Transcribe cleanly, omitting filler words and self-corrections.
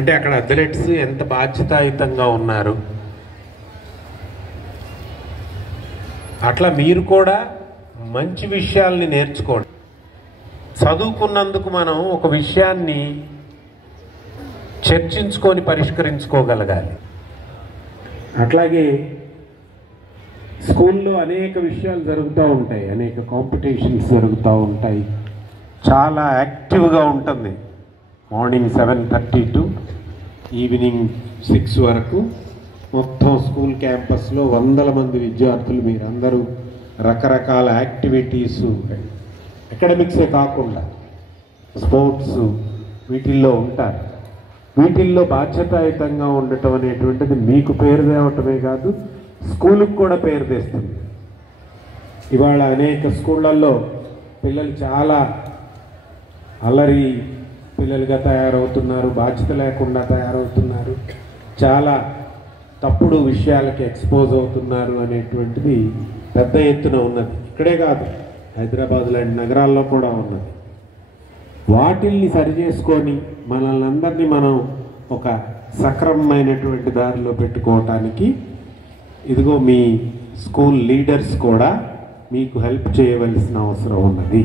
అంటే అక్కడ అథ్లెట్స్ ఎంత బాధ్యతాయుతంగా ఉన్నారు. అట్లా మీరు కూడా మంచి విషయాల్ని నేర్చుకోండి. చదువుకున్నందుకు మనం ఒక విషయాన్ని చర్చించుకొని పరిష్కరించుకోగలగాలి. అట్లాగే స్కూల్లో అనేక విషయాలు జరుగుతూ ఉంటాయి, అనేక కాంపిటీషన్స్ జరుగుతూ ఉంటాయి. చాలా యాక్టివ్గా ఉంటుంది. మార్నింగ్ 7:30 టు ఈవినింగ్ 6 వరకు మొత్తం స్కూల్ క్యాంపస్లో వందల మంది విద్యార్థులు మీరందరూ రకరకాల యాక్టివిటీసు, అకాడమిక్సే కాకుండా స్పోర్ట్స్ వీటిల్లో ఉంటారు. వీటిల్లో బాధ్యతాయుతంగా ఉండటం అనేటువంటిది మీకు పేరు తేవటమే కాదు, స్కూలుకు కూడా పేరు తెస్తుంది. ఇవాళ అనేక స్కూళ్ళల్లో పిల్లలు చాలా అల్లరి పిల్లలుగా తయారవుతున్నారు, బాధ్యత లేకుండా తయారవుతున్నారు, చాలా తప్పుడు విషయాలకి ఎక్స్పోజ్ అవుతున్నారు అనేటువంటిది పెద్ద ఎత్తున ఉన్నది. ఇక్కడే కాదు, హైదరాబాద్ లాంటి నగరాల్లో కూడా ఉన్నది. వాటిల్ని సరిచేసుకొని మనల్ని అందరినీ మనం ఒక సక్రమమైనటువంటి దారిలో పెట్టుకోవటానికి ఇదిగో మీ స్కూల్ లీడర్స్ కూడా మీకు హెల్ప్ చేయవలసిన అవసరం ఉన్నది.